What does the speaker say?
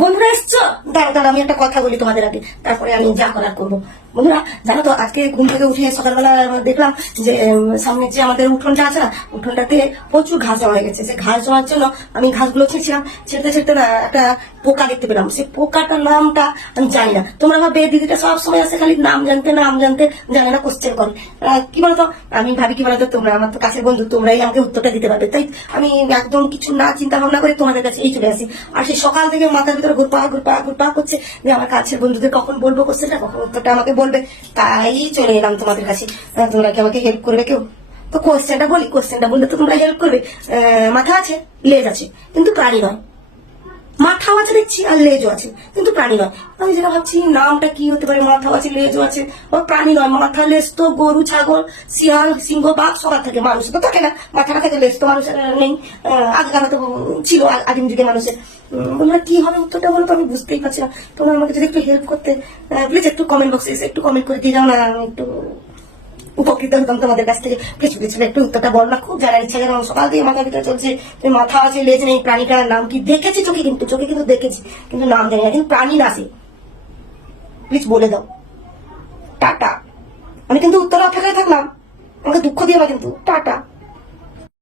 বন্ধুরা এসছো, দাঁড়াও আমি একটা কথা বলি তোমাদের আগে, তারপরে আমি যা করার করবো। বন্ধুরা জানো তো, আজকে ঘুম থেকে উঠে সকালবেলা দেখলাম যে সামনে যে আমাদের উঠোনটা আছে না, উঠোনটাতে প্রচুর ঘাস জমা হয়ে গেছে। যে ঘাস জমার জন্য আমি ঘাসগুলো ছিঁড়ছিলাম, ছিঁড়তে না একটা পোকা দেখতে পেলাম। সেই পোকাটার নামটা আমি জানি না। তোমরা ভাবে দিদিটা সব সময় আসে খালি নাম জানতে জানে না, কোশ্চেন করে। কি বলতো, আমি ভাবি কি বলতো, তোমরা আমার তো কাছের বন্ধু, তোমরাই আমাকে উত্তরটা দিতে পারবে। তাই আমি একদম কিছু না চিন্তা ভাবনা করে তোমাদের কাছে এই চলে আসি। আর সেই সকাল থেকে মাথার ভিতরে ঘুরপা করছে যে আমার কাছের বন্ধুদের কখন বলবো কোশ্চেনটা, কখন উত্তরটা আমাকে বলবে। তাই চলে এলাম তোমাদের কাছে। তোমরা কি আমাকে হেল্প করবে কেউ? তো কোশ্চেনটা বললে তো তোমরা হেল্প করবে। মাথা আছে, লেজ আছে, কিন্তু প্রাণী নয়। মাথাও আছে দেখছি আর লেজও আছে, কিন্তু প্রাণী নয়। আমি যেটা ভাবছি নামটা কি হতে পারে, মাথাও আছে লেজও আছে, ও প্রাণী নয়। মাথা লেজ তো গরু, ছাগল, শিয়াল, সিংহ, বাঘ সবার থাকে, মানুষ তো থাকে না। মাথাটা থাকে, লেজ তো মানুষের নেই। আগেকার হয়তো ছিল, আদিম যুগে মানুষের। তোমরা কি হবে উত্তরটা বলো তো, আমি বুঝতেই পারছি না। তোমরা আমাকে যদি একটু হেল্প করতে, প্লিজ একটু কমেন্ট বক্সে এসে একটু কমেন্ট করে দিয়ে যাও না, আমি একটু উপকৃত হতাম তোমাদের কাছ থেকে। প্লিজ একটু উত্তরটা বল না, খুব জানার ইচ্ছা। যেন সকাল থেকে মাথার ভিতরে চলছে তুমি মাথা আছে লেজ নেই, প্রাণীটার নাম কি? দেখেছি চোখে কিন্তু দেখেছি, কিন্তু নাম জানি না, কিন্তু প্রাণী না সে। প্লিজ বলে দাও। টাটা। আমি কিন্তু উত্তর অপেক্ষায় থাকলাম, আমাকে দুঃখ দিও না কিন্তু। টাটা।